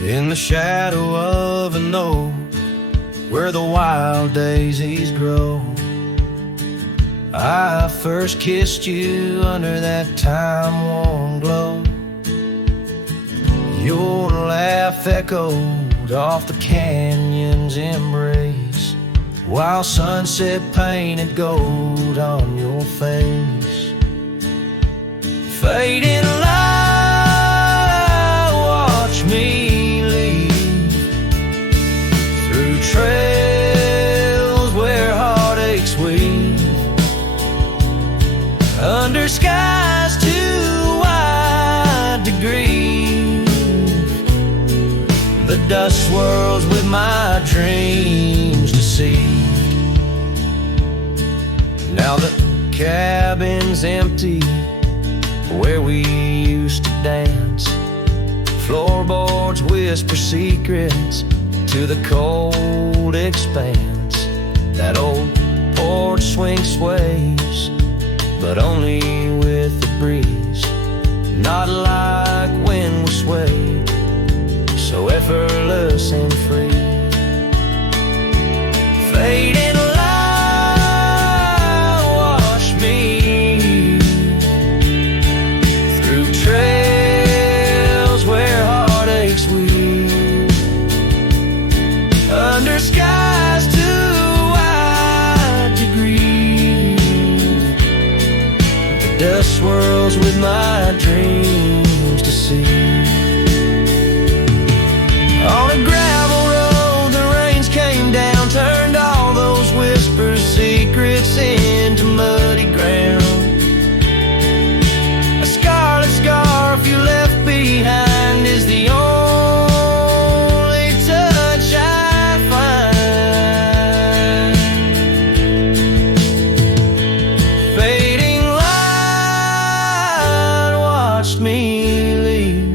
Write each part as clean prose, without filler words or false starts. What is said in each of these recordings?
in the shadow of an oak where the wild daisies grow. I first kissed you under that time-worn glow. Your laugh echoed off the canyon's embrace, while sunset painted gold on your face. Fading light, watch me leave through trails where heartaches weave, under skies too wide to grieve. The dust swirls with my dreams deceived. Now the cabin's empty where we used to dance. Floorboards whisper secrets to the cold expanse. That old porch swing sways, but only with the breeze, not like when we swayed, so effortless and free. Fading light, wash me through trails where heartaches weave, under skies too wide to grieve. The dust swirls with my dreams to see. On a gravel road, the rains came down, turned all those whispers, secrets into muddy ground. A scarlet scarf you left behind is the only touch I find. Fading light watched me leave,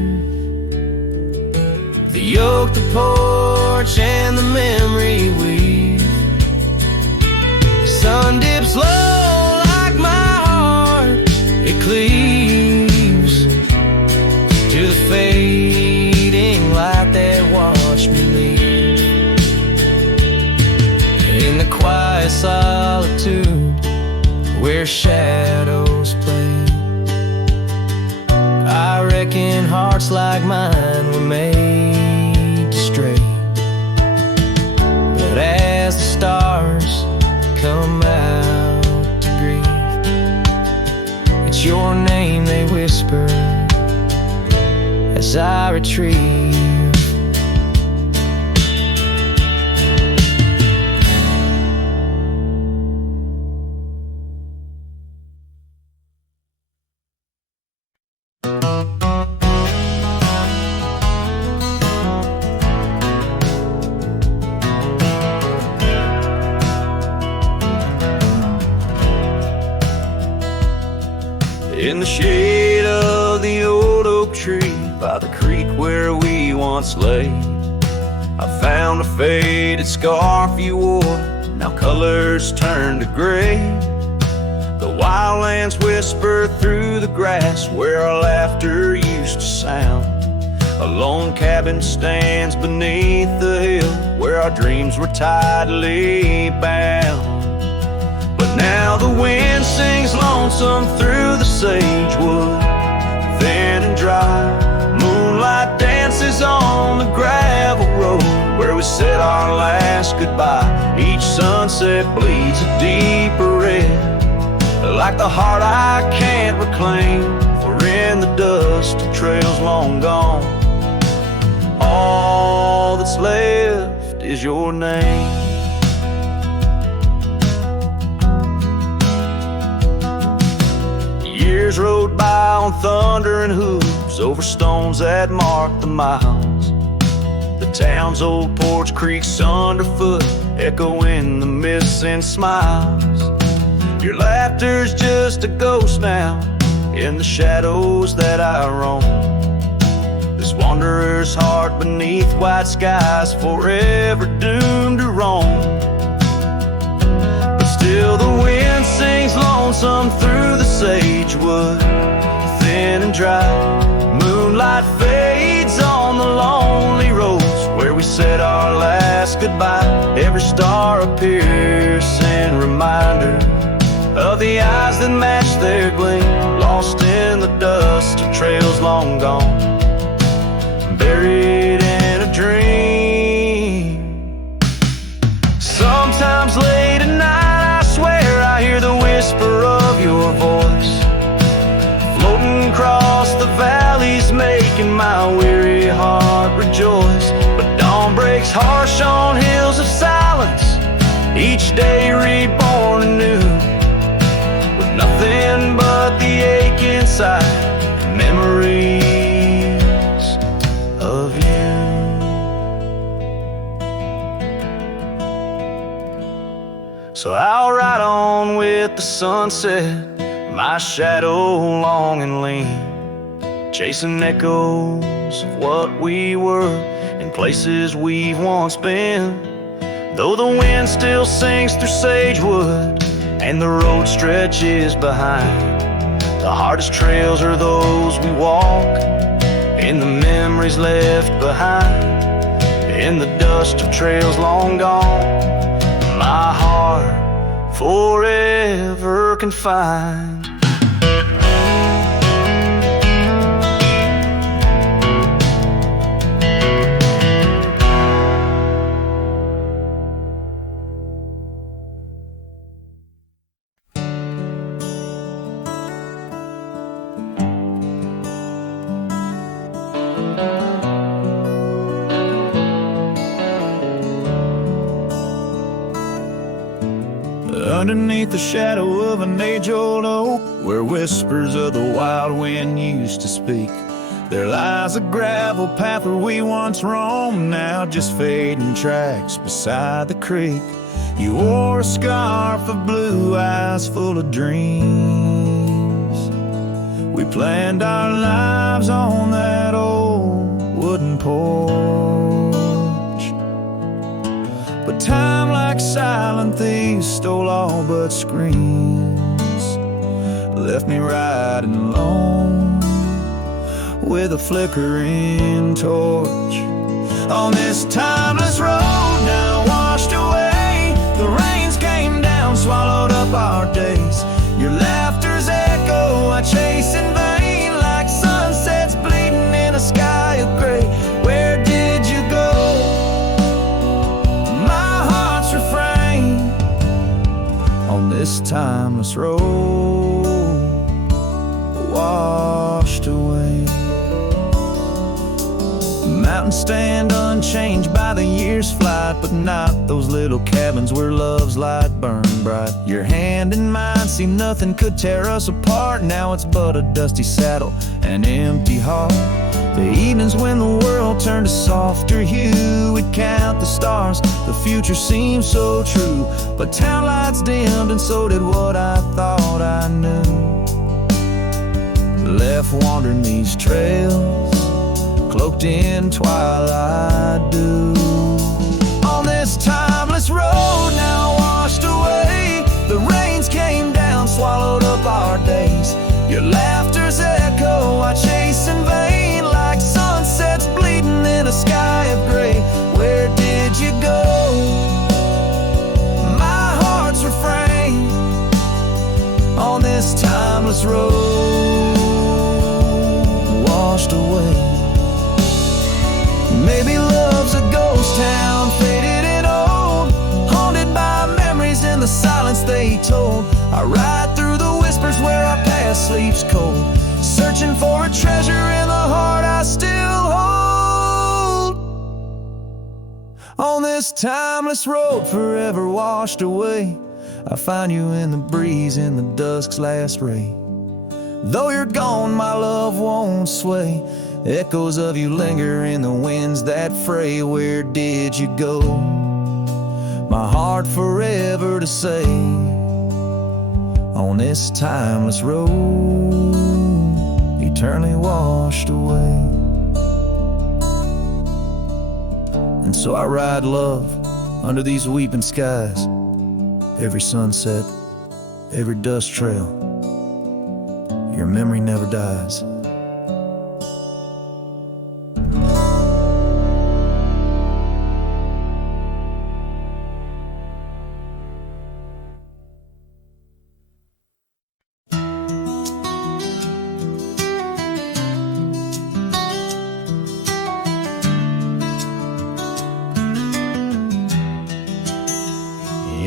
the yoke, the porch, and the memory weave. Sun dips low like my heart, it cleaves to the fading light that watched me leave. In the quiet solitude where shadows play, I reckon hearts like mine were made to stray. But as the stars come out to grieve, it's your name they whisper as I retrieve. In the shade of the old oak tree by the creek where we once lay, I found a faded scarf you wore, now colors turned to gray. The wildlands whisper through the grass where our laughter used to sound. A lone cabin stands beneath the hill where our dreams were tightly bound. But now the wind sings lonesome through the sagewood, thin and dry. Moonlight dances on the gravel road where we said our last goodbye. Each sunset bleeds a deeper red, like the heart I can't reclaim, for in the dust of trails long gone, all that's left is your name. Years rode by on thundering hooves over stones that marked the miles. The town's old porch creaks underfoot, echoing the missing smiles. Your laughter's just a ghost now in the shadows that I roam. This wanderer's heart beneath white skies, forever doomed to roam. But still the wind sings lonesome through the sagewood, thin and dry. Moonlight fades on the lonely road said our last goodbye. Every star a piercing reminder of the eyes that match their gleam, lost in the dust of trails long gone, buried in a dream. Sometimes late at night, I swear I hear the whisper of your voice, floating across the valleys, making my weary heart rejoice. But dawn breaks harsh on hills of silence, each day reborn anew, with nothing but the ache inside, memories of you. So I'll ride on with the sunset, my shadow long and lean, chasing echoes of what we were in places we've once been. Though the wind still sings through sagewood and the road stretches behind, the hardest trails are those we walk, in the memories left behind, in the dust of trails long gone, my heart forever confined. Underneath the shadow of an age-old oak, where whispers of the wild wind used to speak, there lies a gravel path where we once roamed, now just fading tracks beside the creek. You wore a scarf of blue eyes full of dreams. We planned our lives on that old wooden porch, but time, like silent thieves, stole all but screams, left me riding alone with a flickering torch. On this timeless road now washed away, the rains came down, swallowed up our days. Your laughter's echo I chase in vain, like sunsets bleeding in a sky of gray. Where did you go? On this timeless road, washed away. Mountains stand unchanged by the year's flight, but not those little cabins where love's light burned bright. Your hand in mine, see nothing could tear us apart. Now it's but a dusty saddle, an empty heart. The evenings when the world turned a softer hue, we'd count the stars, the future seemed so true. But town lights dimmed and so did what I thought I knew. Left wandering these trails, cloaked in twilight dew. On this timeless road now washed away, the rains came down, swallowed up our days. Your laughter's echo I chase in vain, like sunsets bleeding in a sky of gray. Where did you go? My heart's refrain on this timeless road, washed away. Maybe love's a ghost town, faded and old, haunted by memories in the silence they told. I ride through the whispers where our past sleeps cold, searching for a treasure in the heart I still hold. On this timeless road forever washed away, I find you in the breeze in the dusk's last ray. Though you're gone, my love won't sway, echoes of you linger in the winds that fray. Where did you go? My heart forever to say, on this timeless road, eternally washed away. And so I ride love under these weeping skies, every sunset, every dust trail, your memory never dies.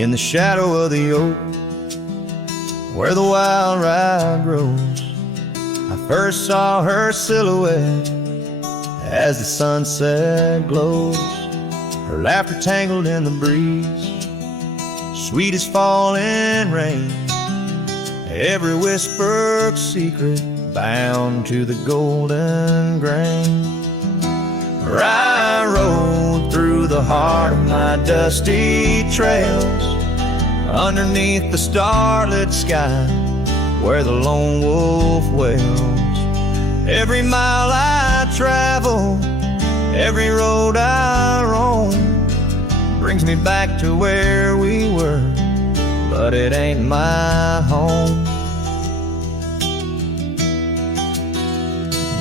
in the shadow of the oak, where the wild rye grows. I first saw her silhouette as the sunset glows, her laughter tangled in the breeze, sweet as falling rain, every whispered secret bound to the golden grain. I rode through the heart of my dusty trails, underneath the starlit sky, where the lone wolf wails. Every mile I travel, every road I roam, brings me back to where we were, but it ain't my home.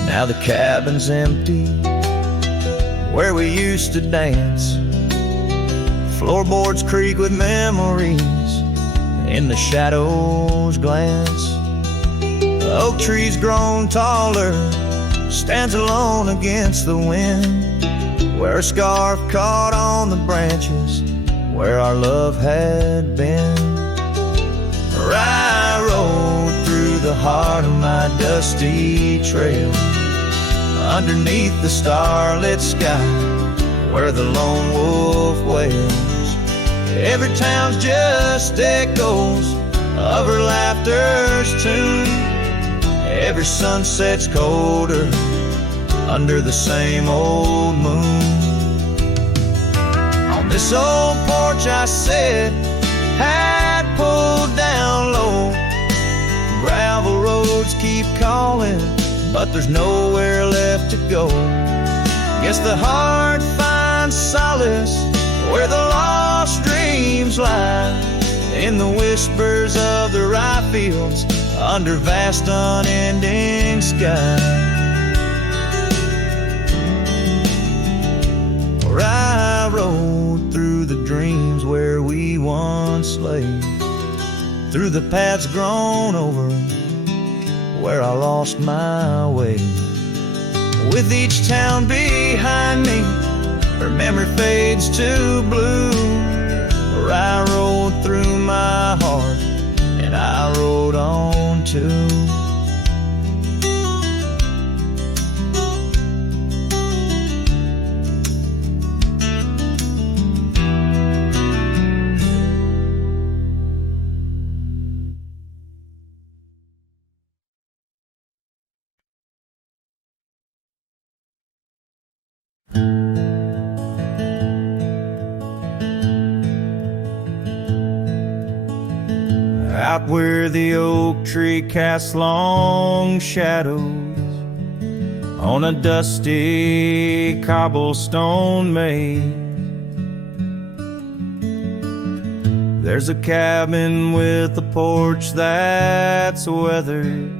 Now the cabin's empty, where we used to dance. Floorboards creak with memories, in the shadows glance. The oak tree's grown taller, stands alone against the wind, where a scarf caught on the branches, where our love had been. I rode through the heart of my dusty trail, underneath the starlit sky, where the lone wolf wails. Every town's just echoes of her laughter's tune, every sunset's colder under the same old moon. On this old porch I sat, hat pulled down low. Gravel roads keep calling, but there's nowhere left to go. Guess the heart finds solace where the lost dreams lie, in the whispers of the rye fields under vast unending sky. Where I rode through the dreams where we once lay, through the paths grown over where I lost my way. With each town behind me, her memory fades to blue. Where I rode through my heart, and I rode on too. Out where the oak tree casts long shadows on a dusty cobblestone maze, there's a cabin with a porch that's weathered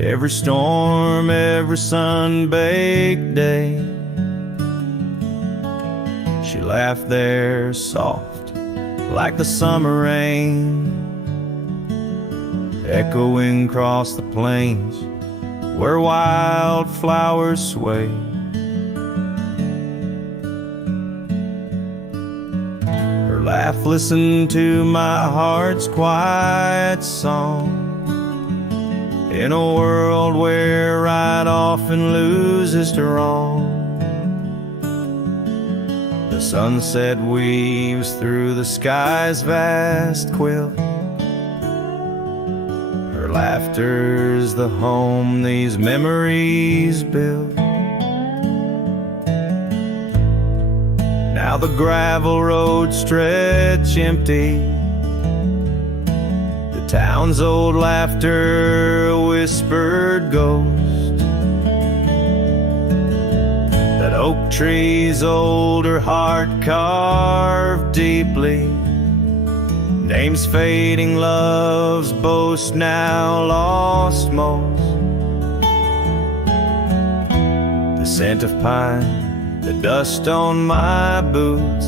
every storm, every sun-baked day. She laughed there soft like the summer rain, echoing across the plains where wildflowers sway. Her laugh listened to my heart's quiet song, in a world where right often loses to wrong. The sunset weaves through the sky's vast quilt. Her laughter's the home these memories build. Now the gravel roads stretch empty, the town's old laughter a whispered ghost. That oak tree's older heart carved deeply, names fading, love's boast now lost most. The scent of pine, the dust on my boots,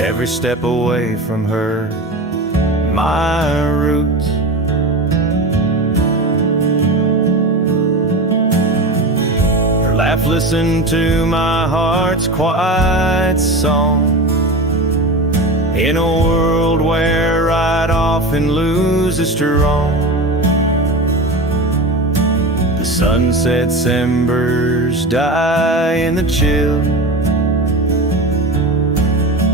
every step away from her, my roots. laugh, listen to my heart's quiet song. In a world where right often loses strong, the sunset's embers die in the chill.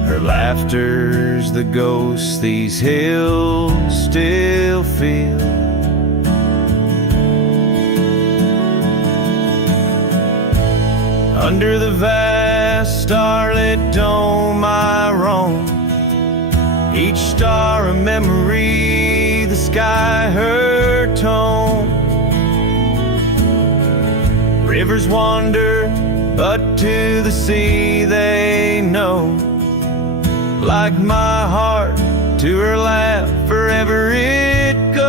Her laughter's the ghost these hills still feel. Under the vast starlit dome I roam, each star a memory, the sky her tone. Rivers wander, but to the sea they know. Like my heart, to her laugh, forever it goes.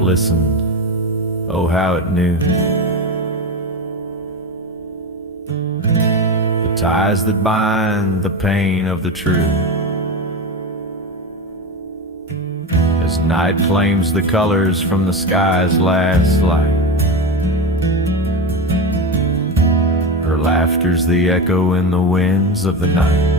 Listened, oh how it knew. The ties that bind the pain of the true. As night claims the colors from the sky's last light, her laughter's the echo in the winds of the night.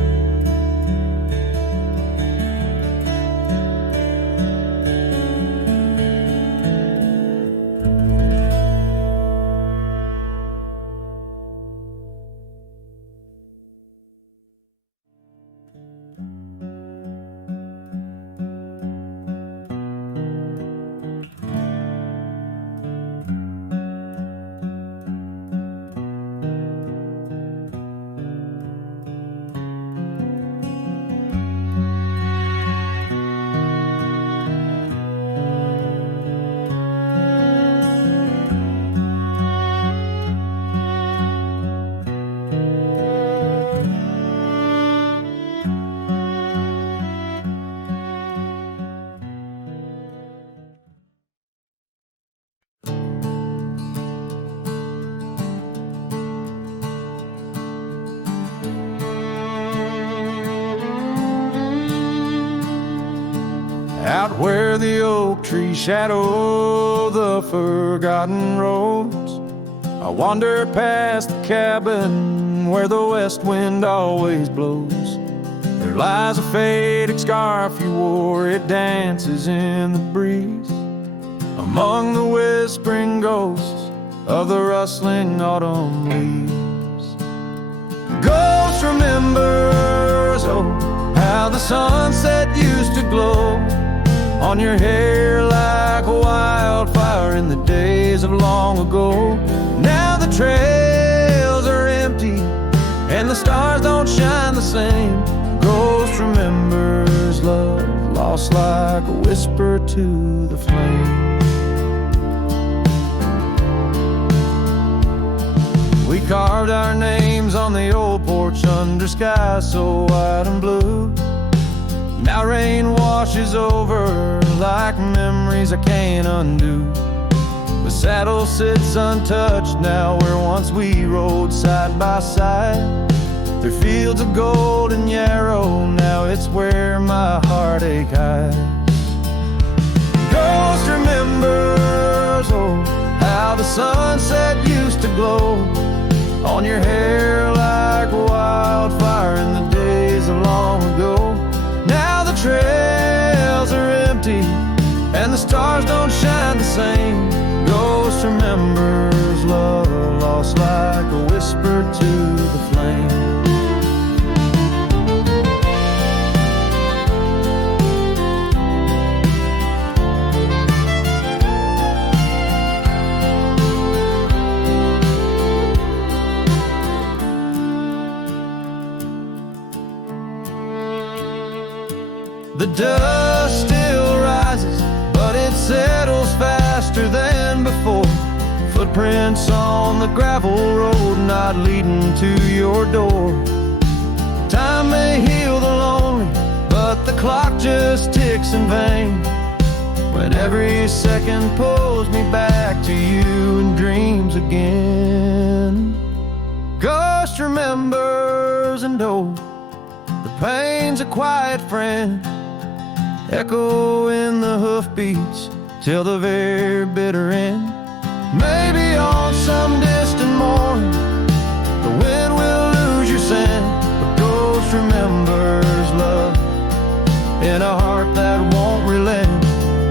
Out where the oak trees shadow the forgotten roads, I wander past the cabin where the west wind always blows. There lies a faded scarf you wore, it dances in the breeze, among the whispering ghosts of the rustling autumn leaves. Ghost remembers, oh, how the sunset used to glow on your hair like a wildfire in the days of long ago. Now the trails are empty and the stars don't shine the same. Ghost remembers love lost like a whisper to the flame. We carved our names on the old porch under skies so white and blue. Now rain washes over like memories I can't undo. The saddle sits untouched now where once we rode side by side. Through fields of gold and yarrow, now it's where my heartache hides. Ghost remembers, oh, how the sunset used to glow on your hair like a wildfire in the days of long ago. Now the trails are empty and the stars don't shine the same. Ghost remembers love lost like a whisper to the flame. The dust still rises, but it settles faster than before. footprints on the gravel road not leading to your door. Time may heal the lonely, but the clock just ticks in vain, when every second pulls me back to you in dreams again. Ghost remembers, and oh, the pain's a quiet friend, echo in the hoofbeats till the very bitter end. Maybe on some distant morn the wind will lose your scent, but ghost remembers love in a heart that won't relent.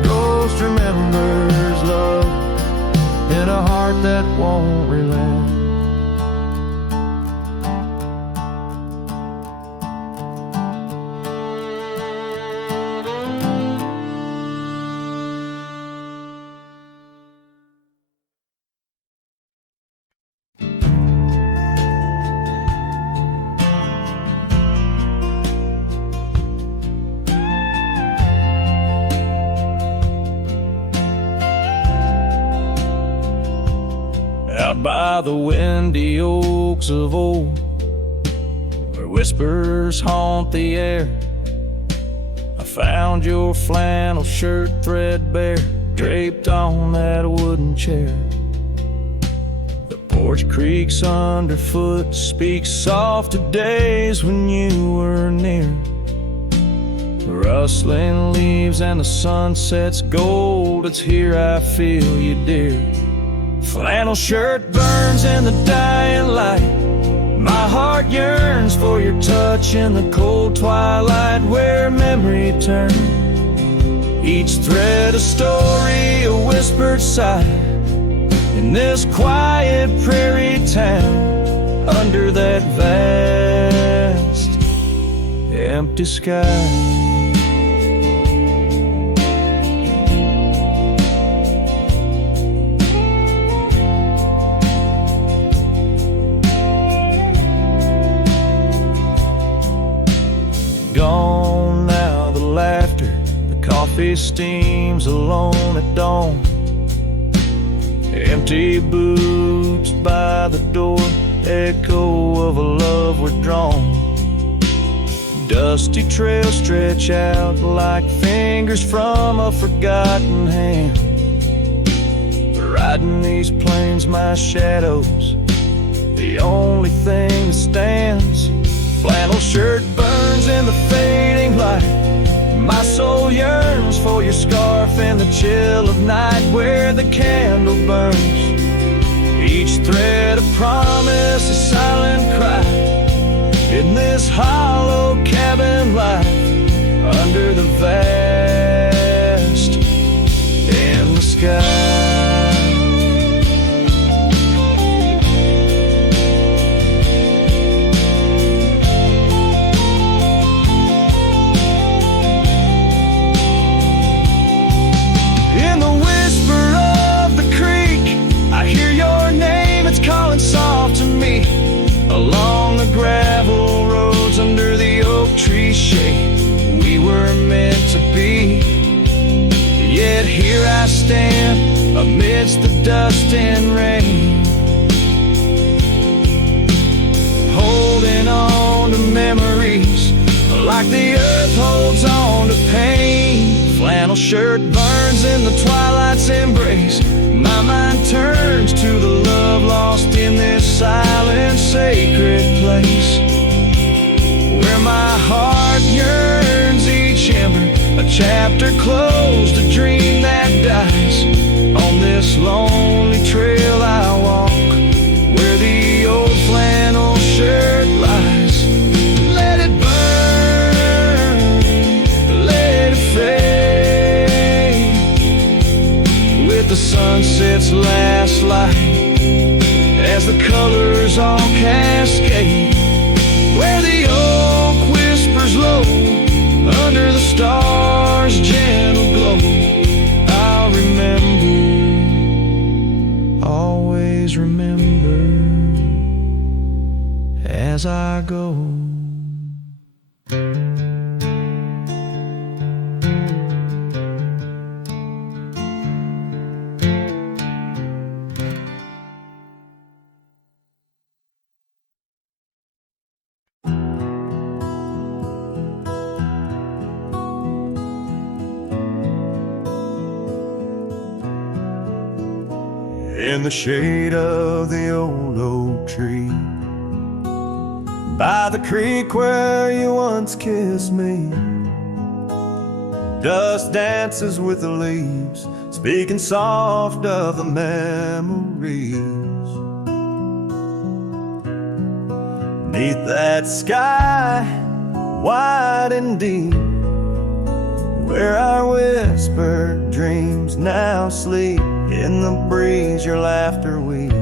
Ghost remembers love in a heart that won't relent. Out by the windy oaks of old, where whispers haunt the air, I found your flannel shirt threadbare, draped on that wooden chair. The porch creaks underfoot, speaks soft of days when you were near. The rustling leaves and the sunset's gold, it's here I feel you, dear. Flannel shirt burns in the dying light, my heart yearns for your touch in the cold twilight, where memory turns, each thread a story, a whispered sigh, in this quiet prairie town, under that vast empty sky. Gone now the laughter, the coffee steams alone at dawn. Empty boots by the door, echo of a love withdrawn. Dusty trails stretch out like fingers from a forgotten hand. Riding these plains, my shadow's the only thing that stands. Flannel shirt burns in the fading light, my soul yearns for your scarf in the chill of night, where the candle burns, each thread a promise, a silent cry, in this hollow cabin life, under the vast in the sky. Soft to me along the gravel roads, under the oak tree shade, we were meant to be. Yet here I stand amidst the dust and rain, holding on to memories like the earth holds on to pain. Flannel shirt burns in the twilight's embrace, my mind turns to the love lost in this silent, sacred place, where my heart yearns each ember, a chapter closed, a dream that dies. On this lonely trail I walk, where the old flannel shirt lies. Let it burn, let it fade, with the sunset's last light, as the colors all cascade, where the oak whispers low, under the stars' gentle glow. I'll remember, always remember, as I go. in the shade of the old oak tree, by the creek where you once kissed me. Dust dances with the leaves, speaking soft of the memories. Neath that sky, wide and deep, where our whispered dreams now sleep, in the breeze your laughter weaves,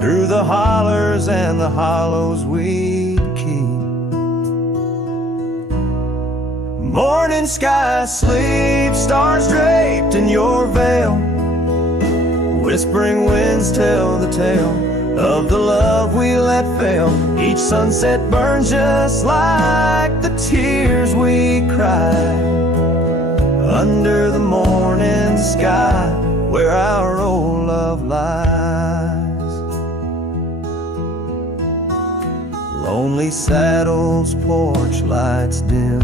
through the hollers and the hollows we keep. Morning sky sleep, stars draped in your veil, whispering winds tell the tale of the love we let fail. Each sunset burns just like the tears we cried, under the morning sky where our old love lies. Lonely saddles, porch lights dim,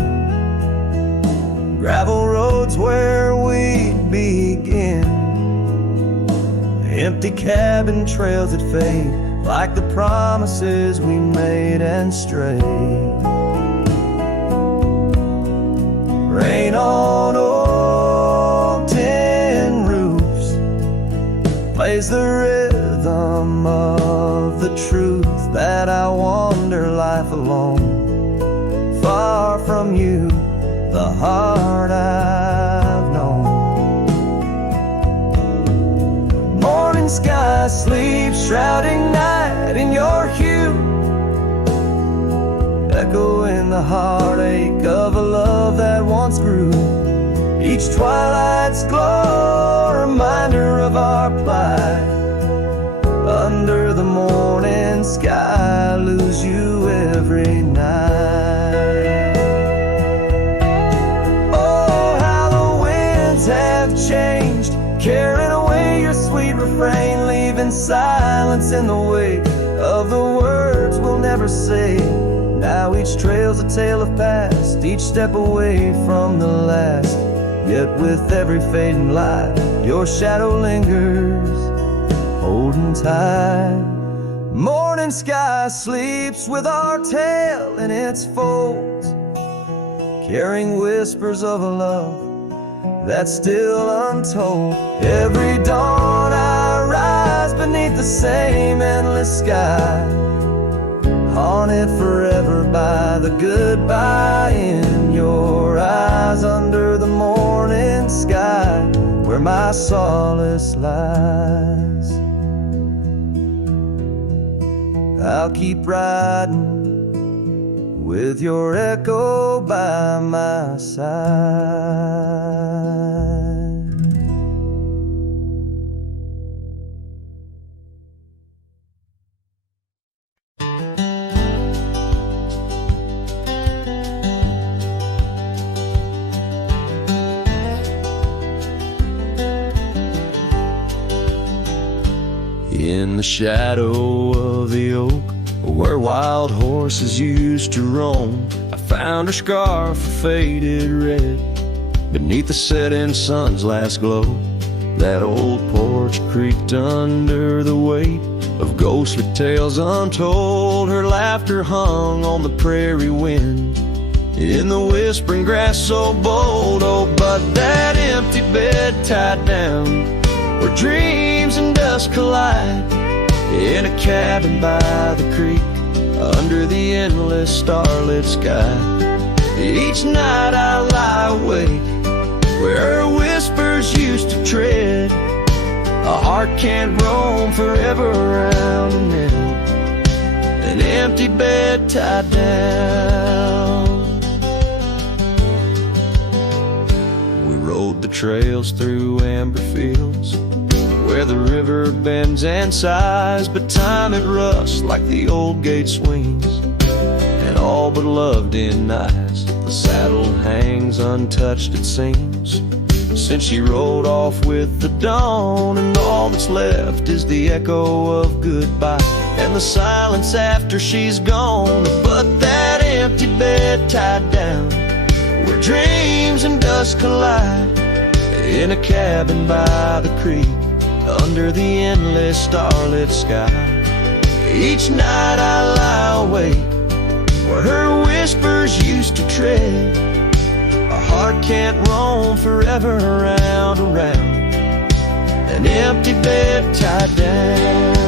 gravel roads where we begin, empty cabin trails that fade like the promises we made and strayed. Rain on old tin roofs plays the rhythm of the truth that I wander life alone, far from you, the heart I've known. Morning sky sleeps, shrouding night in your hue, echoing the heartache of a love that once grew. Each twilight's glow, a reminder of our plight, under the morning sky, lose you every night. Oh, how the winds have changed, carrying away your sweet refrain, leaving silence in the wake of the words we'll never say. Now each trail's a tale of past, each step away from the last. Yet with every fading light, your shadow lingers, holding tight. Morning sky sleeps with our tale in its folds, carrying whispers of a love that's still untold. Every dawn I rise beneath the same endless sky, haunted forever by the goodbye in your eyes, under the morning sky where my solace lies. I'll keep riding with your echo by my side. In the shadow of the oak, where wild horses used to roam, I found her scarf faded red beneath the setting sun's last glow. That old porch creaked under the weight of ghostly tales untold. Her laughter hung on the prairie wind, in the whispering grass so bold. Oh, but that empty bed tied down, where dreams and dust collide, in a cabin by the creek, under the endless starlit sky. Each night I lie awake, where her whispers used to tread. A heart can't roam forever around and then, an empty bed tied down. We rode the trails through amber fields, where the river bends and sighs, but time it rusts like the old gate swings, and all but love denies. The saddle hangs untouched, it seems, since she rode off with the dawn, and all that's left is the echo of goodbye and the silence after she's gone. But that empty bed tied down, where dreams and dust collide, in a cabin by the creek, under the endless starlit sky. Each night I lie awake where her whispers used to tread. Our heart can't roam forever around, an empty bed tied down.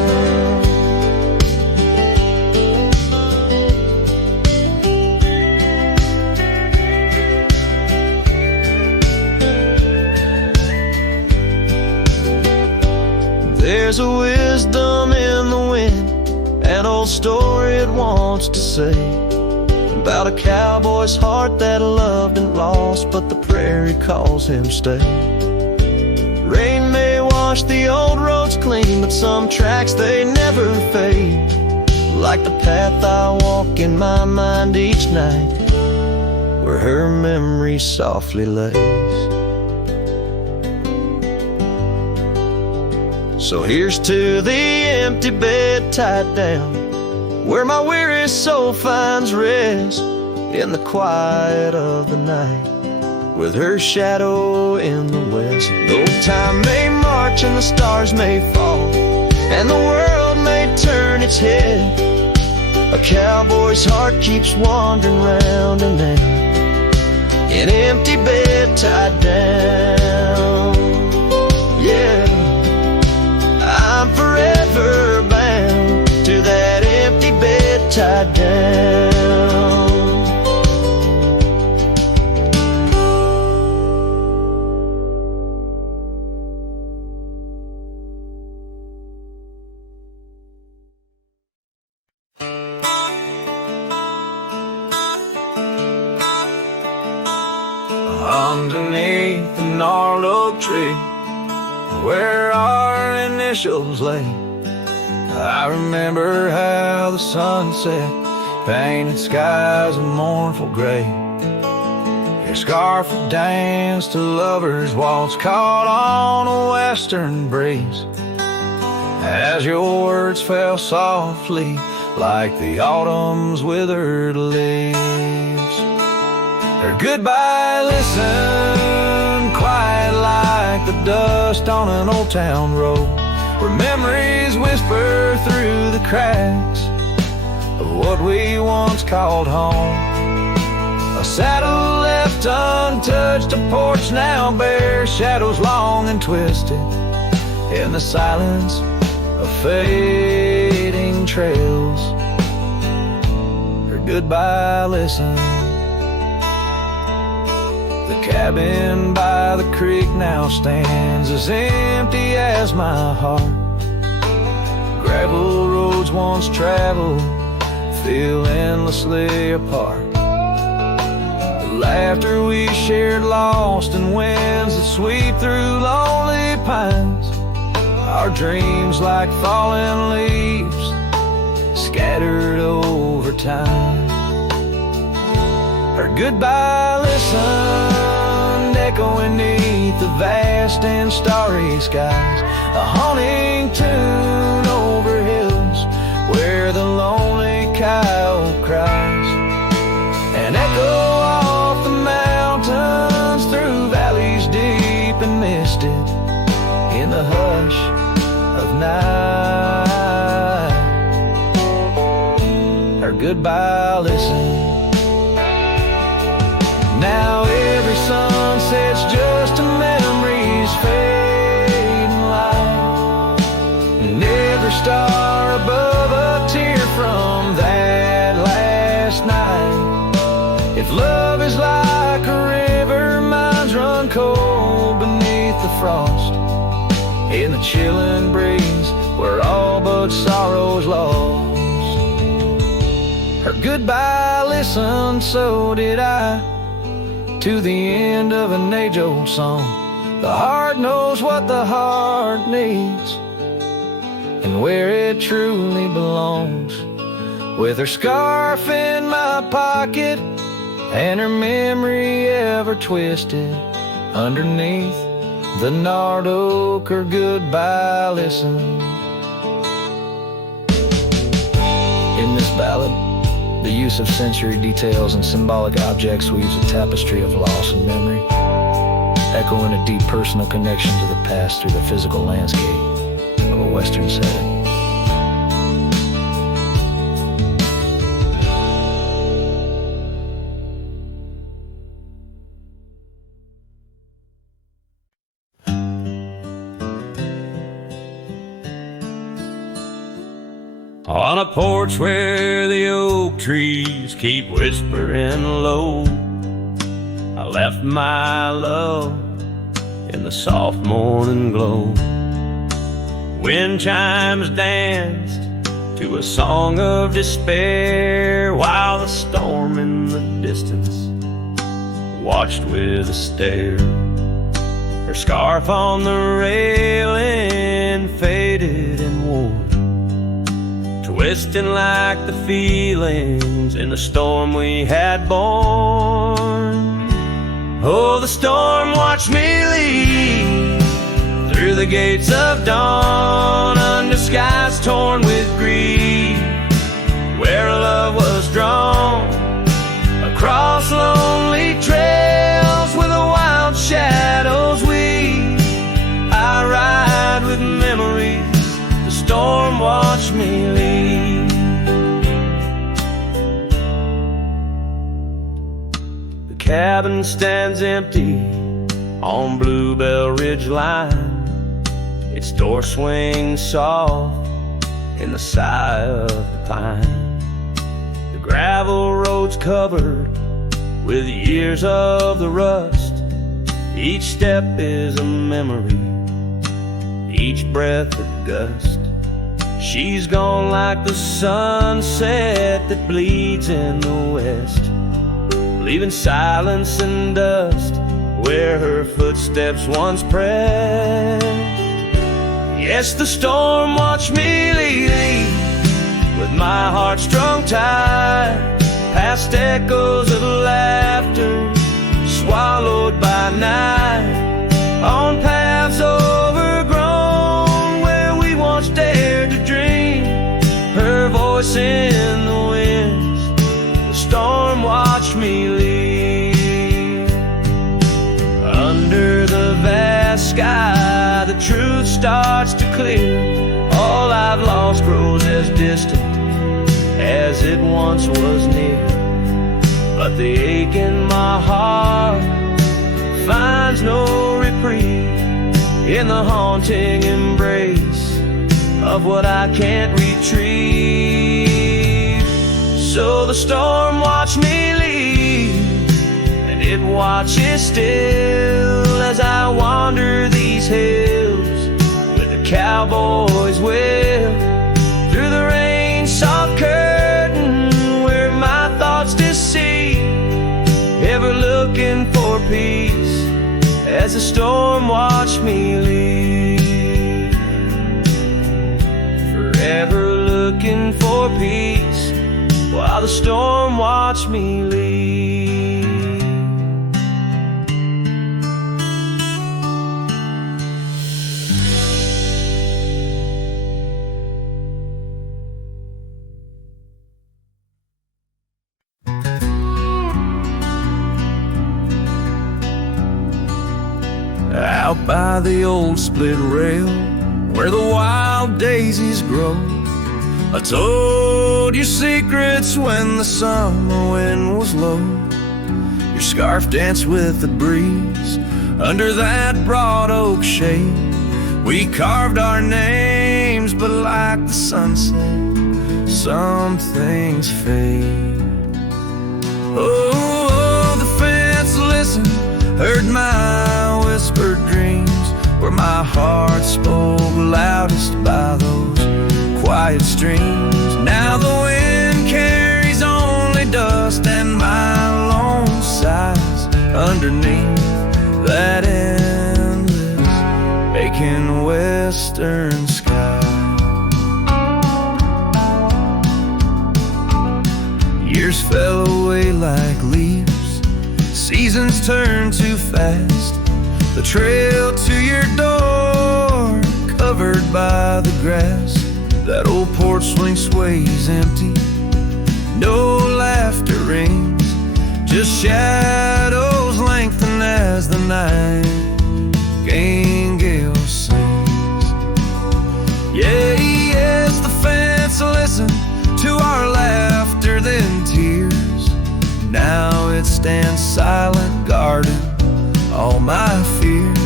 There's a wisdom in the wind, an old story it wants to say, about a cowboy's heart that loved and lost, but the prairie calls him stay. Rain may wash the old roads clean, but some tracks they never fade, like the path I walk in my mind each night, where her memory softly lays. So here's to the empty bed tied down, where my weary soul finds rest, in the quiet of the night, with her shadow in the west. Though time may march and the stars may fall, and the world may turn its head, a cowboy's heart keeps wandering round and round, an empty bed tied down. Yeah, I'm forever bound to that empty bed tied down. Underneath the gnarled oak tree, where our initials lay, I remember how the sunset painted skies a mournful gray. Your scarf would dance to lovers' waltz caught on a western breeze, as your words fell softly like the autumn's withered leaves. Her goodbye listened quiet like the dust on an old town road, where memories whisper through the cracks of what we once called home. A saddle left untouched, a porch now bare, shadows long and twisted in the silence of fading trails. Her goodbye listened. The cabin by the creek now stands as empty as my heart. Gravel roads once traveled feel endlessly apart. The laughter we shared lost in winds that sweep through lonely pines. Our dreams like fallen leaves scattered over time. Her goodbye listened, echoing neath the vast and starry skies, a haunting tune over hills where the lonely coyote cries, an echo off the mountains through valleys deep and misted in the hush of night. Her goodbye listened. Now every sunset's just a memory's fading light, and every star above a tear from that last night. If love is like a river, mine's run cold beneath the frost, in the chilling breeze where all but sorrow's lost. Her goodbye listened, so did I, to the end of an age-old song. The heart knows what the heart needs and where it truly belongs. With her scarf in my pocket and her memory ever twisted underneath the gnarled oak, her goodbye listen. In this ballad, the use of sensory details and symbolic objects weaves a tapestry of loss and memory, echoing a deep personal connection to the past through the physical landscape. western setting. On a porch where the oak trees keep whispering low, I left my love in the soft morning glow. Wind chimes danced to a song of despair, while the storm in the distance watched with a stare. Her scarf on the railing faded and worn, twisting like the feelings in the storm we had born. Oh, the storm watched me leave through the gates of dawn, under skies torn with grief, where love was drawn, across lonely trails where the wild shadows weave. I ride with memories, the storm watched me leave. The cabin stands empty on Bluebell Ridge line, its door swings soft in the sigh of the pine. The gravel road's covered with years of the rust, each step is a memory, each breath a gust. She's gone like the sunset that bleeds in the west, leaving silence and dust where her footsteps once pressed. Yes, the storm watched me leave with my heart strung tight, past echoes of laughter swallowed by night, on paths overgrown where we once dared to dream. Her voice in the winds, the storm watched me leave. Under the vast sky, the truth starts to clear. All I've lost grows as distant as it once was near, but the ache in my heart finds no reprieve in the haunting embrace of what I can't retrieve. So the storm watched me leave, and it watches still as I wander these hills with the cowboy's will through the rain soft curtain where my thoughts deceive, ever looking for peace as the storm watched me leave. Forever looking for peace while the storm watched me leave. Out by the old split rail where the wild daisies grow, I told you secrets when the summer wind was low. Your scarf danced with the breeze under that broad oak shade. We carved our names, but like the sunset, some things fade. Oh, the fence listened, heard my whispered dreams, where my heart spoke loudest by those quiet streams. Now the wind carries only dust and my lone sighs underneath that endless aching western sky. Years fell away like leaves, seasons turn too fast. The trail to your door covered by the grass, that old porch swing sways empty, no laughter rings, just shadows lengthen as the nightingale sings. Yeah, than tears. Now it stands silent, guarding all my fears.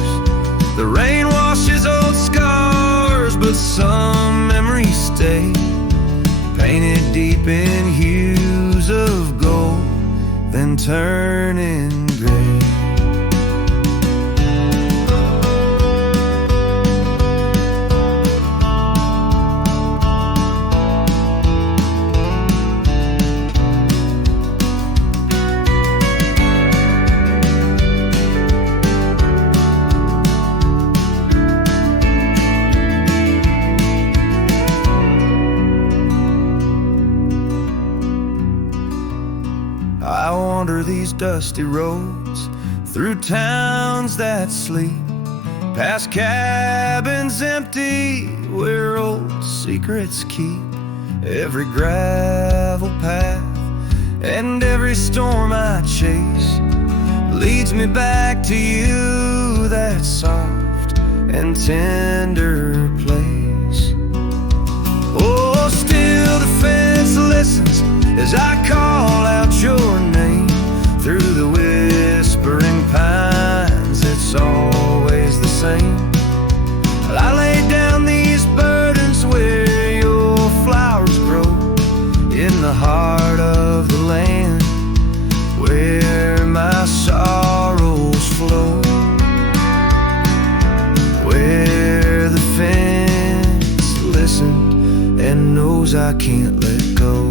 The rain washes old scars, but some memories stay, painted deep in hues of gold, then turning gray. I wander these dusty roads through towns that sleep, past cabins empty where old secrets keep. Every gravel path and every storm I chase leads me back to you, that soft and tender place. Oh, still the fence listens as I call out your name through the whispering pines. It's always the same. I lay down these burdens where your flowers grow, in the heart of the land where my sorrows flow, where the fence listens and knows I can't let go.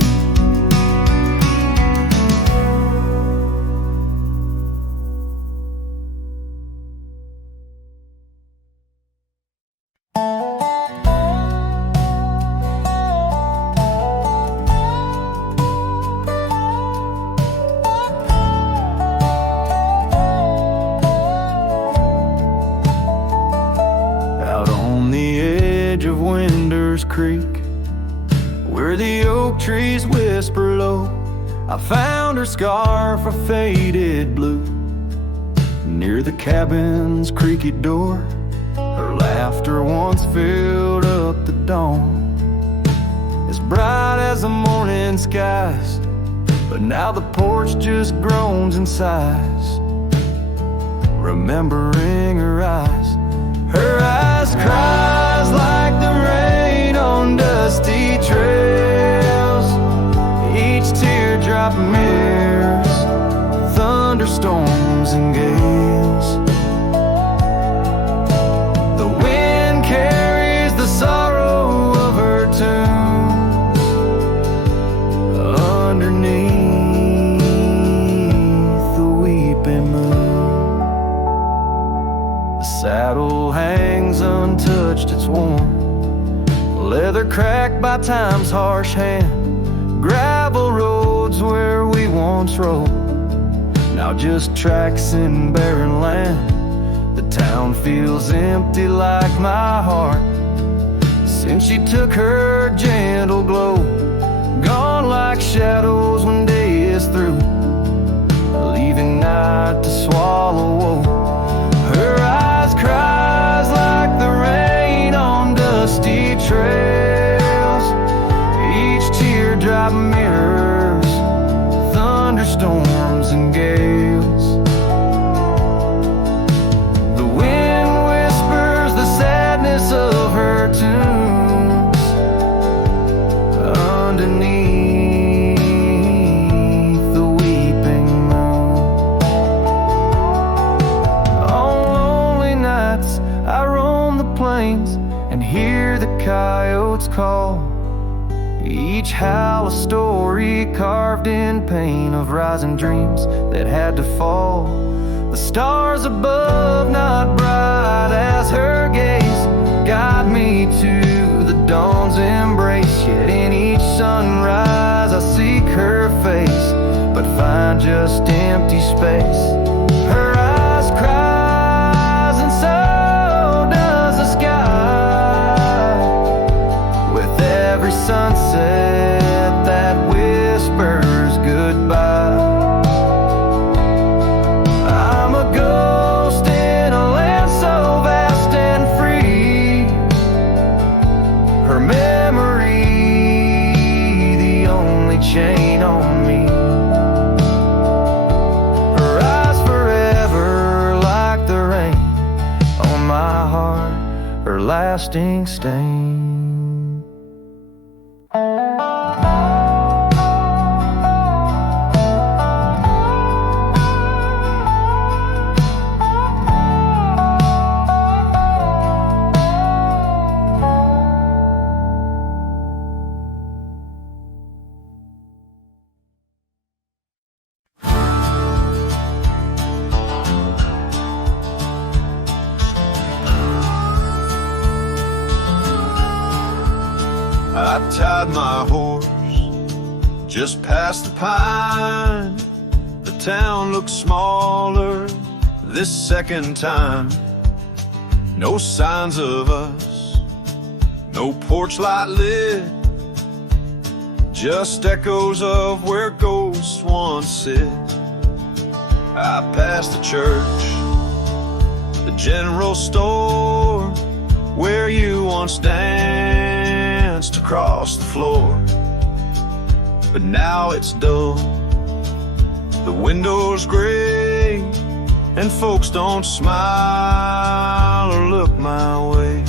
Creek, where the oak trees whisper low, I found her scarf a faded blue. Near the cabin's creaky door, her laughter once filled up the dawn, as bright as the morning skies, but now the porch just groans and sighs, remembering her eyes. Her eyes cries like the rain on dusty trails, each teardrop mirrors thunderstorms and gales. The wind carries the sorrow of her tunes underneath the weeping moon. The saddle hangs untouched, it's warm, leather cracked by time's harsh hand, gravel roads where we once rode, now just tracks in barren land. The town feels empty like my heart since she took her gentle glow, gone like shadows when day is through, leaving night to swallow woe. Her eyes cries like the rain on dusty trails, each teardrop mirrors thunderstorms and gales. The wind whispers the sadness of her tunes underneath the weeping moon. On lonely nights I roam the plains and hear the coyotes call, each howl a story carved in pain of rising dreams that had to fall. The stars above, not bright as her gaze, guide me to the dawn's embrace. Yet in each sunrise I seek her face, but find just empty space. Her eyes cries and so does the sky, with every sunset that whispers goodbye. I'm a ghost in a land so vast and free, her memory the only chain on lasting stain. I tied my horse just past the pine. The town looks smaller this second time. No signs of us, no porch light lit, just echoes of where ghosts once sit. I passed the church, the general store, where you once danced across the floor. But now it's dull, the windows gray, and folks don't smile or look my way.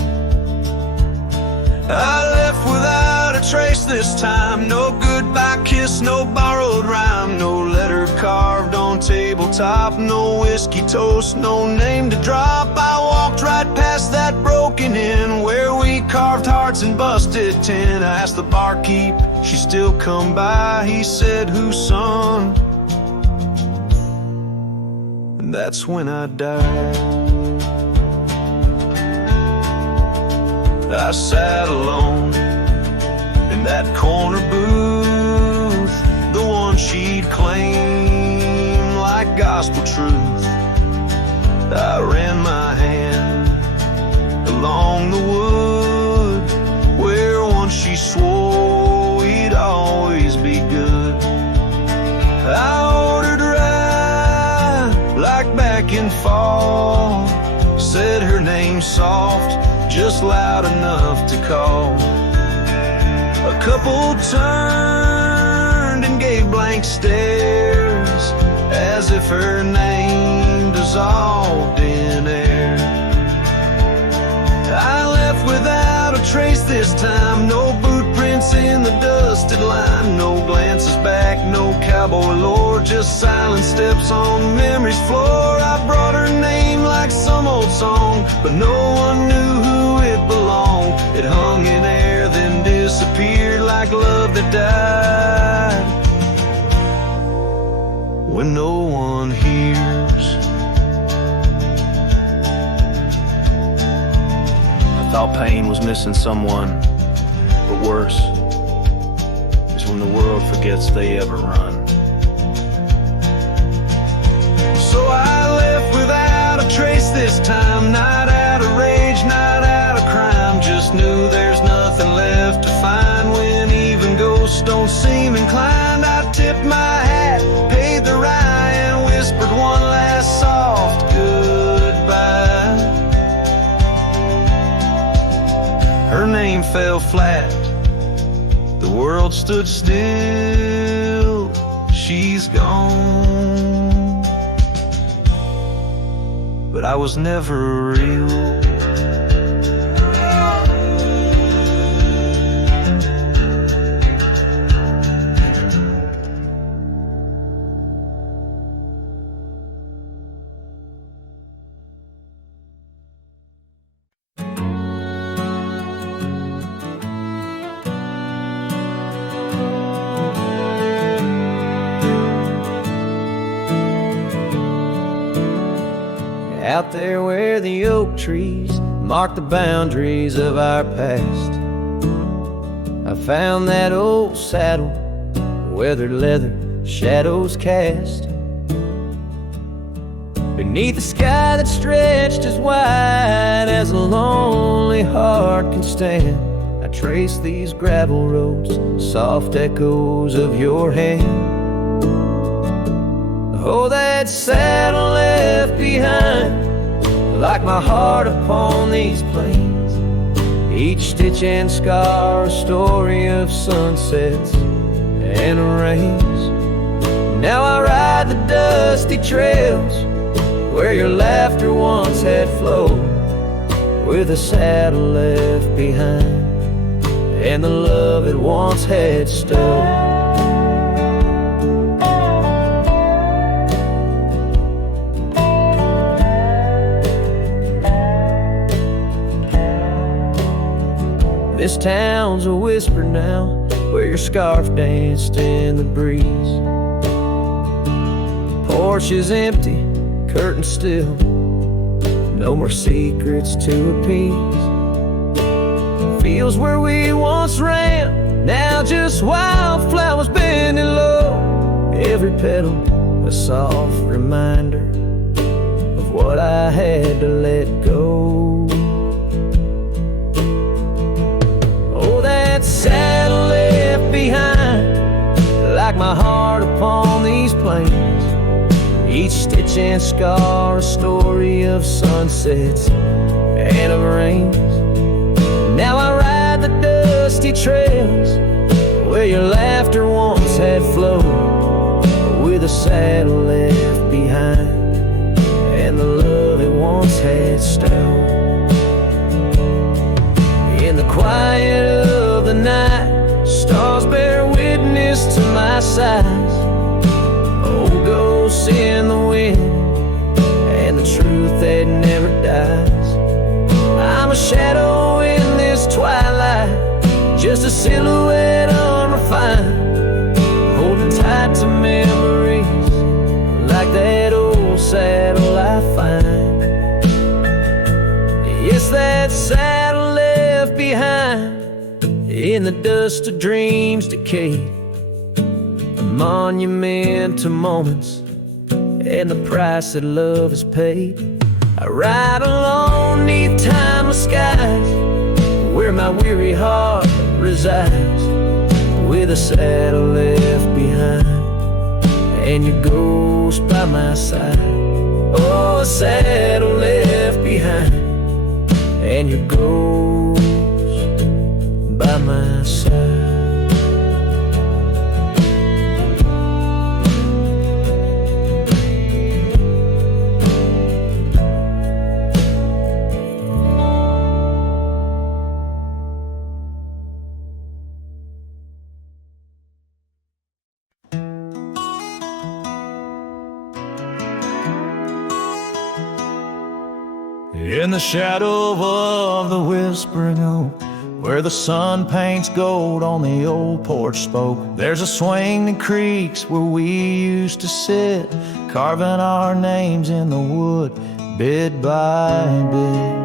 I left without a trace this time. No goodbye kiss, no borrowed rhyme, no letter carved on tabletop, no whiskey toast, no name to drop. I walked right past that broken inn where we carved hearts and busted tin. I asked the barkeep, she still come by. He said, whose son? And that's when I died. I sat alone in that corner booth, the one she'd claim like gospel truth. I ran my hand along the wood where once she swore we'd always be good. I ordered rye like back in fall, said her name soft, just loud enough to call. A couple turned and gave blank stares as if her name dissolved in air. I left without a trace this time, no boot prints in the dusted line, no glances back, no cowboy lore, just silent steps on memory's floor. I brought her name like some old song, but no one knew who it belonged. It hung in air, then disappeared like love that died when no one hears. I thought pain was missing someone, but worse is when the world forgets they ever run. So I left without a trace this time, not out of rage, not out of crime, just knew there's nothing left to find when even ghosts don't seem inclined. I tipped my hat, paid the rye, and whispered one last soft goodbye. Her name fell flat, the world stood still, she's gone, but I was never real. Out there where the oak trees mark the boundaries of our past, I found that old saddle, weathered leather, shadows cast. Beneath a sky that stretched as wide as a lonely heart can stand, I traced these gravel roads, soft echoes of your hand. Oh, that saddle left behind, like my heart upon these plains, each stitch and scar a story of sunsets and rains. Now I ride the dusty trails where your laughter once had flowed, with a saddle left behind and the love it once had stolen. This town's a whisper now, where your scarf danced in the breeze. Porch is empty, curtains still, no more secrets to appease. Fields where we once ran, now just wildflowers bending low. Every petal a soft reminder of what I had to let go. That saddle left behind, like my heart upon these plains. Each stitch and scar a story of sunsets and of rains. Now I ride the dusty trails where your laughter once had flowed, with a saddle left behind and the love it once had stolen. In the quiet of the night, stars bear witness to my sighs. Old ghosts in the wind and the truth that never dies. I'm a shadow in this twilight, just a silhouette unrefined, holding tight to memories like that old saddle I find. Yes, that saddle left behind in the dust of dreams decayed, a monument to moments and the price that love has paid. I ride alone neath timeless skies, where my weary heart resides, with a saddle left behind and your ghost by my side. Oh, a saddle left behind and your ghost by my side. In the shadow of the whispering oak, where the sun paints gold on the old porch spoke, there's a swing that creaks where we used to sit, carving our names in the wood, bit by bit.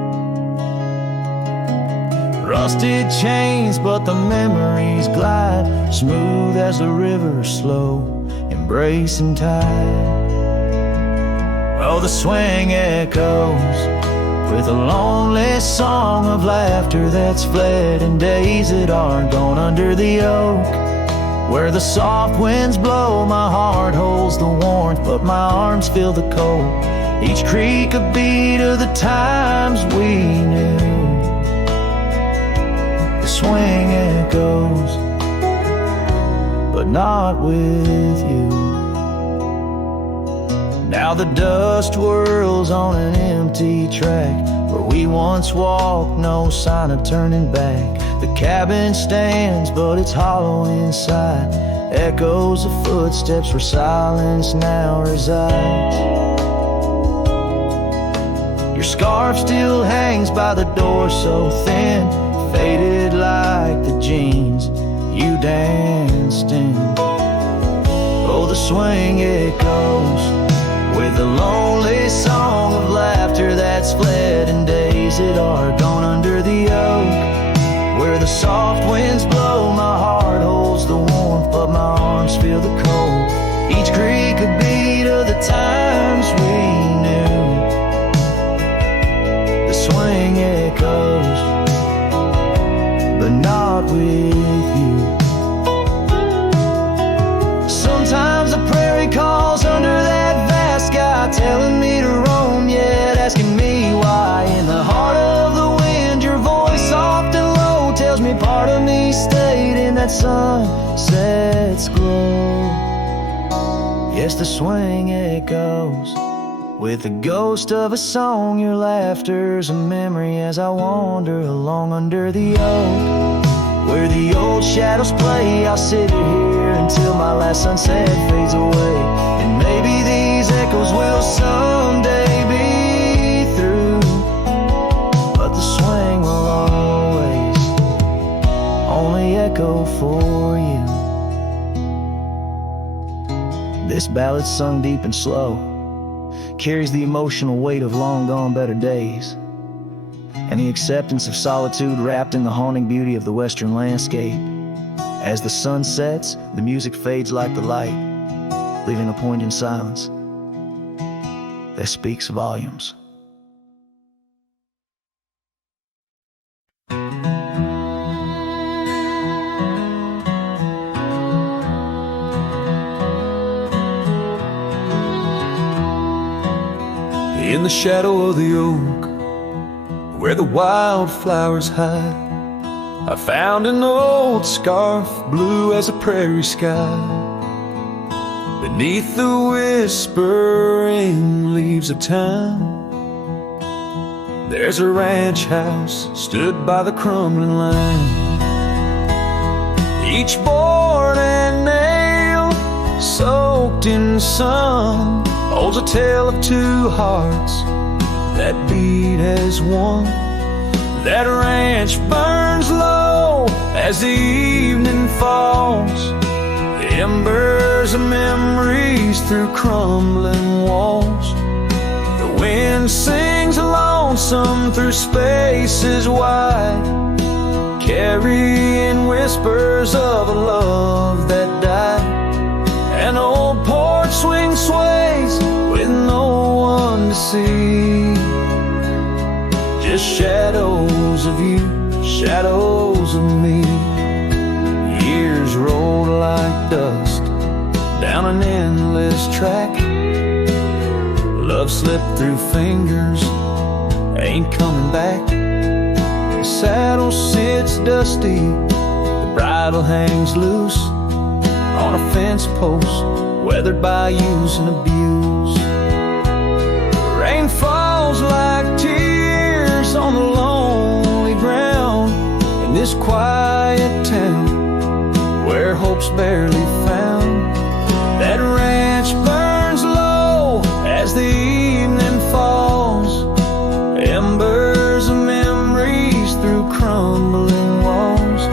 Rusted chains, but the memories glide, smooth as the river, slow, embracing tide. Oh, the swing echoes with a lonely song of laughter that's fled, and days that aren't gone under the oak, where the soft winds blow. My heart holds the warmth, but my arms feel the cold. Each creak a beat of the times we knew. The swing echoes, but not with you. Now the dust whirls on an empty track, where we once walked, no sign of turning back. The cabin stands, but it's hollow inside, echoes of footsteps where silence now resides. Your scarf still hangs by the door, so thin, faded like the jeans you danced in. Oh, the swing echoes with a lonely song of laughter that's fled, and days that are gone under the oak, where the soft winds blow. My heart holds the warmth, but my arms feel the cold. Each creak a beat of the times we knew. The swing echoes, but not with you. Sometimes the prairie calls under that vast sky, telling me to roam, yet asking me why. In the heart of the wind, your voice soft and low tells me part of me stayed in that sunset's glow. Yes, the swing echoes With the ghost of a song, your laughter's a memory as I wander along under the oak. Where the old shadows play, I'll sit here until my last sunset fades away. And maybe these echoes will someday be through, but the swing will always only echo for you. This ballad's sung deep and slow, carries the emotional weight of long gone better days, and the acceptance of solitude wrapped in the haunting beauty of the western landscape. As the sun sets, the music fades like the light, leaving a poignant silence that speaks volumes. In the shadow of the oak, where the wildflowers hide, I found an old scarf, blue as a prairie sky. Beneath the whispering leaves of time, there's a ranch house stood by the crumbling line. Each board and nail soaked in sun holds a tale of two hearts that beat as one. That ranch burns low as the evening falls, the embers of memories through crumbling walls. The wind sings lonesome through spaces wide, carrying whispers of a love that died. An old porch swing sways with no one to see, just shadows of you, shadows of me. Years rolled like dust down an endless track. Love slipped through fingers, ain't coming back. The saddle sits dusty, the bridle hangs loose on a fence post, weathered by use and abuse. Rain falls like tears on the lonely ground in this quiet town where hope's barely found. That ranch burns low as the evening falls, embers of memories through crumbling walls.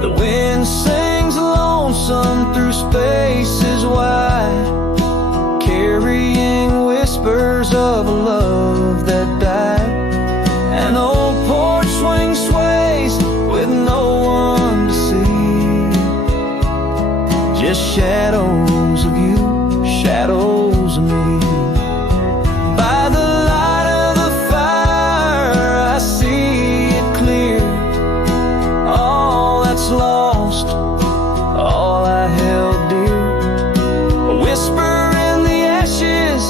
The wind sings lonesome through spaces wide, carrying whispers of a love that died. An old porch swing sways with no one to see, just shadows of you, shadows of me. By the light of the fire I see it clear, all that's lost, all I held dear. A whisper in the ashes,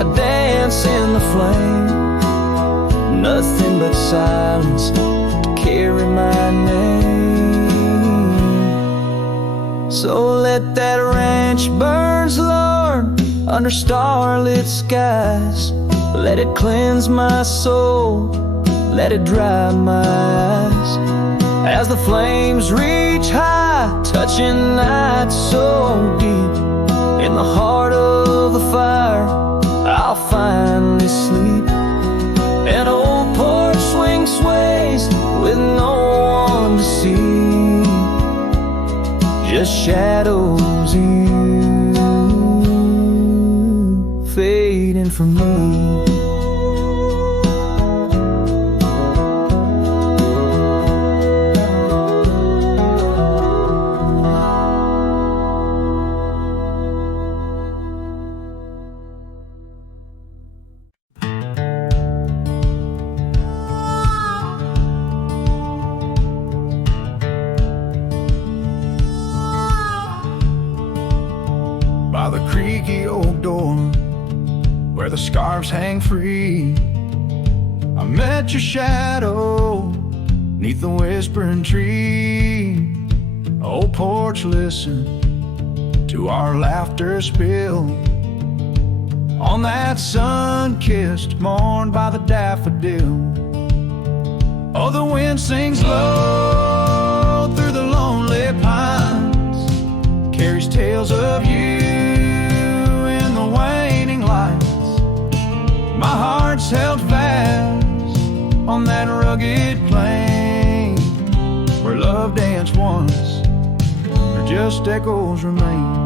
a dance in the flame, nothing but silence to carry my name. So let that ranch burns, Lord, under starlit skies. Let it cleanse my soul, let it dry my eyes. As the flames reach high, touching night so deep, in the heart of the fire I'll finally sleep. An old porch swing sways with no one to see, just shadows of you fading from me. By the creaky old door where the scarves hang free, I met your shadow neath the whispering tree. Old porch, listen to our laughter spill on that sun-kissed morn by the daffodil. Oh, the wind sings low through the lonely pines, carries tales of you in the waning lights. My heart's held fast on that rugged plain where love danced once, or just echoes remain.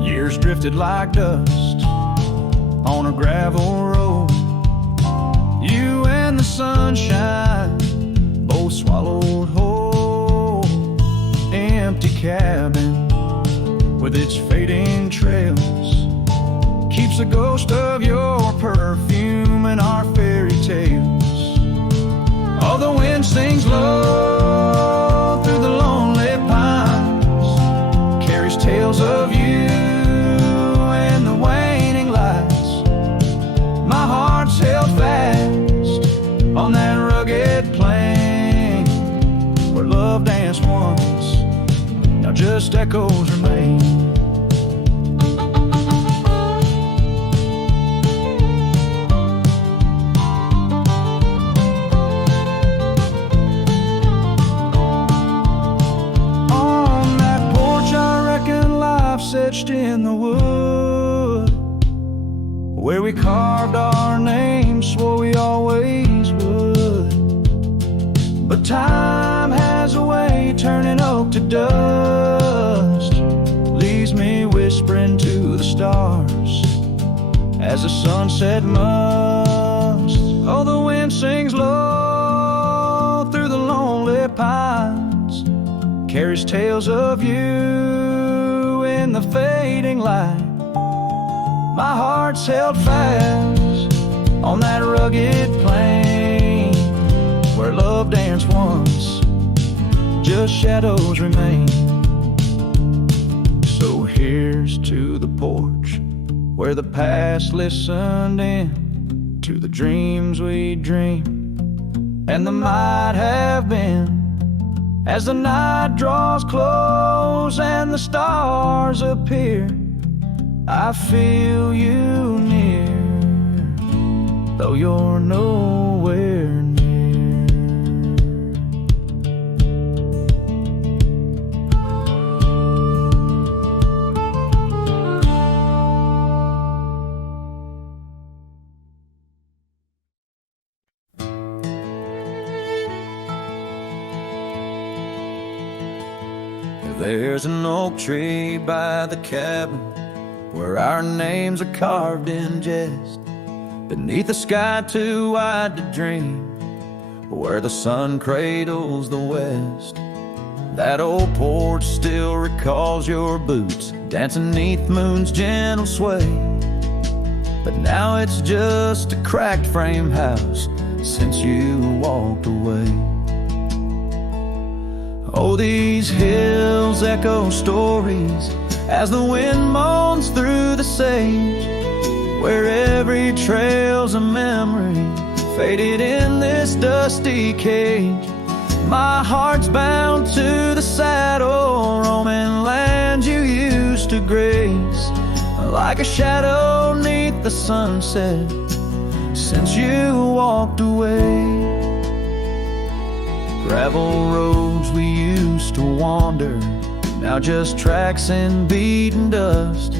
Years drifted like dust on a gravel road. You and the sunshine both swallowed whole. Empty cabin with its fading trails keeps a ghost of your perfume in our fairy tales. Oh, the wind sings low through the lonely pines, carries tales of you in the waning lights. My heart's held fast on that rugged plain where love danced once, now just echoes remain. Etched in the wood where we carved our names, swore we always would. But time has a way turning oak to dust, leaves me whispering to the stars as the sunset must. Oh, the wind sings low through the lonely pines, carries tales of you in the fading light. My heart's held fast on that rugged plain where love danced once, just shadows remain. So here's to the porch where the past listened in to the dreams we dreamed and the might have been. As the night draws close and the stars appear, I feel you near, though you're nowhere near. There's an oak tree by the cabin where our names are carved in jest, beneath a sky too wide to dream, where the sun cradles the west. That old porch still recalls your boots dancing neath moon's gentle sway, but now it's just a cracked frame house since you walked away. Oh, these hills echo stories as the wind moans through the sage, where every trail's a memory faded in this dusty cage. My heart's bound to the saddle, roaming lands you used to grace, like a shadow neath the sunset since you walked away. Gravel roads we used to wander, now just tracks and beaten dust,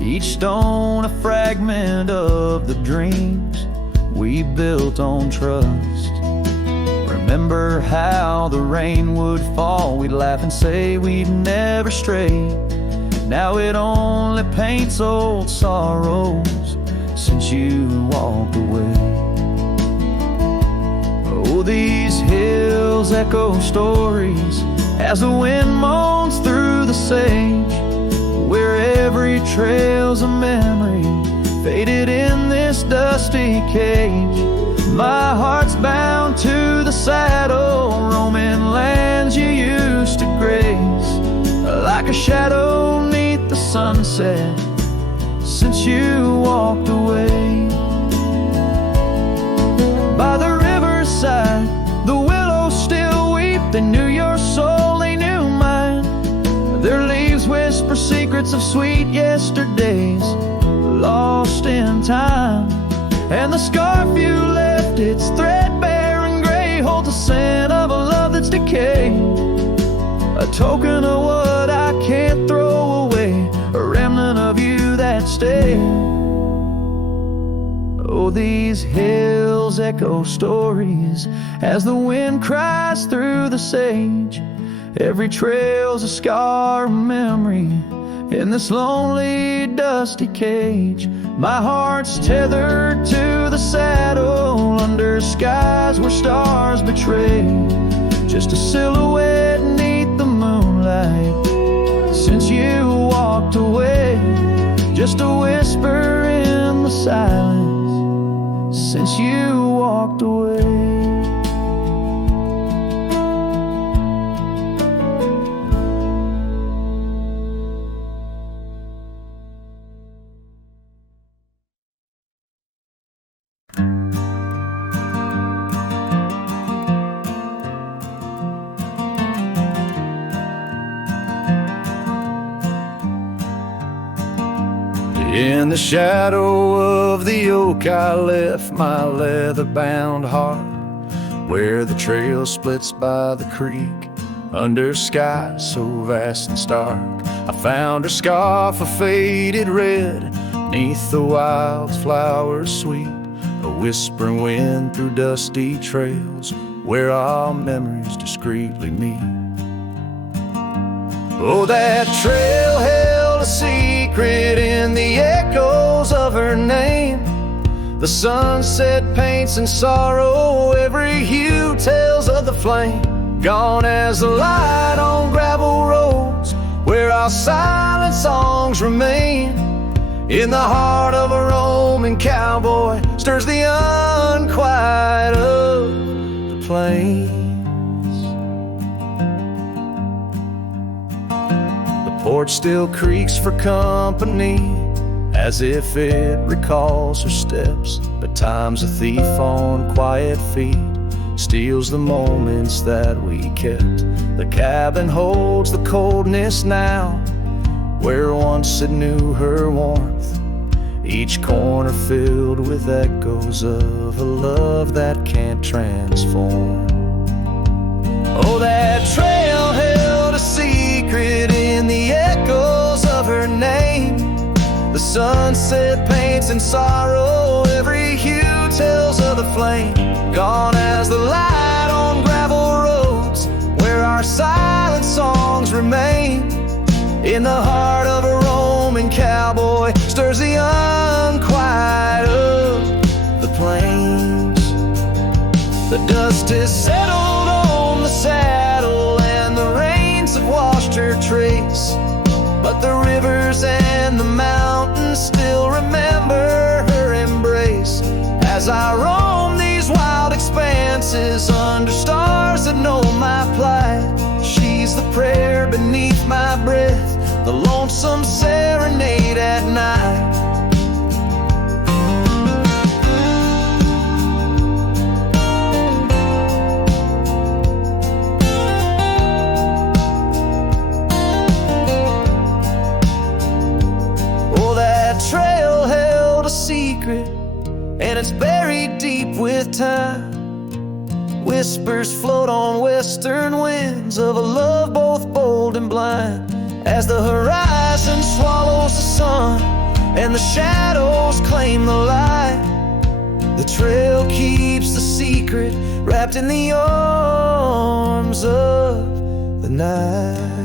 each stone a fragment of the dreams we built on trust. Remember how the rain would fall, we'd laugh and say we'd never stray. Now it only paints old sorrows since you walked away. Oh, these hills echo stories as the wind moans through the sage, where every trail's a memory faded in this dusty cage. My heart's bound to the saddle, roaming lands you used to grace, like a shadow neath the sunset since you walked away. By the riverside, the willows still weep. They knew your soul, they knew mine. Their leaves whisper secrets bits of sweet yesterdays lost in time. And the scarf you left, it's threadbare and gray, holds the scent of a love that's decayed, a token of what I can't throw away, a remnant of you that stayed. Oh, these hills echo stories as the wind cries through the sage. Every trail's a scar, a memory in this lonely, dusty cage. My heart's tethered to the saddle under skies where stars betray, just a silhouette beneath the moonlight since you walked away, just a whisper in the silence since you walked away. In the shadow of the oak I left my leather-bound heart, where the trail splits by the creek under skies so vast and stark. I found her scarf of faded red neath the wildflowers sweet, a whispering wind through dusty trails where our memories discreetly meet. Oh, that trail held a secret in the echoes of her name. The sunset paints in sorrow, every hue tells of the flame. Gone as the light on gravel roads where our silent songs remain. In the heart of a roaming cowboy stirs the unquiet of the plains. Porch still creaks for company, as if it recalls her steps. But time's a thief on quiet feet, steals the moments that we kept. The cabin holds the coldness now, where once it knew her warmth. Each corner filled with echoes of a love that can't transform. Oh, that trail held a secret in the echoes of her name. The sunset paints in sorrow, every hue tells of the flame. Gone as the light on gravel roads where our silent songs remain. In the heart of a roaming cowboy stirs the unquiet of the plains. The dust is settled on the saddle and the rains have washed her trace, but the rivers and the mountains still remember her embrace. As I roam these wild expanses under stars that know my plight, she's the prayer beneath my breath, the lonesome serenade at night. Trail held a secret, and it's buried deep with time. Whispers float on western winds of a love both bold and blind. As the horizon swallows the sun and the shadows claim the light, the trail keeps the secret wrapped in the arms of the night.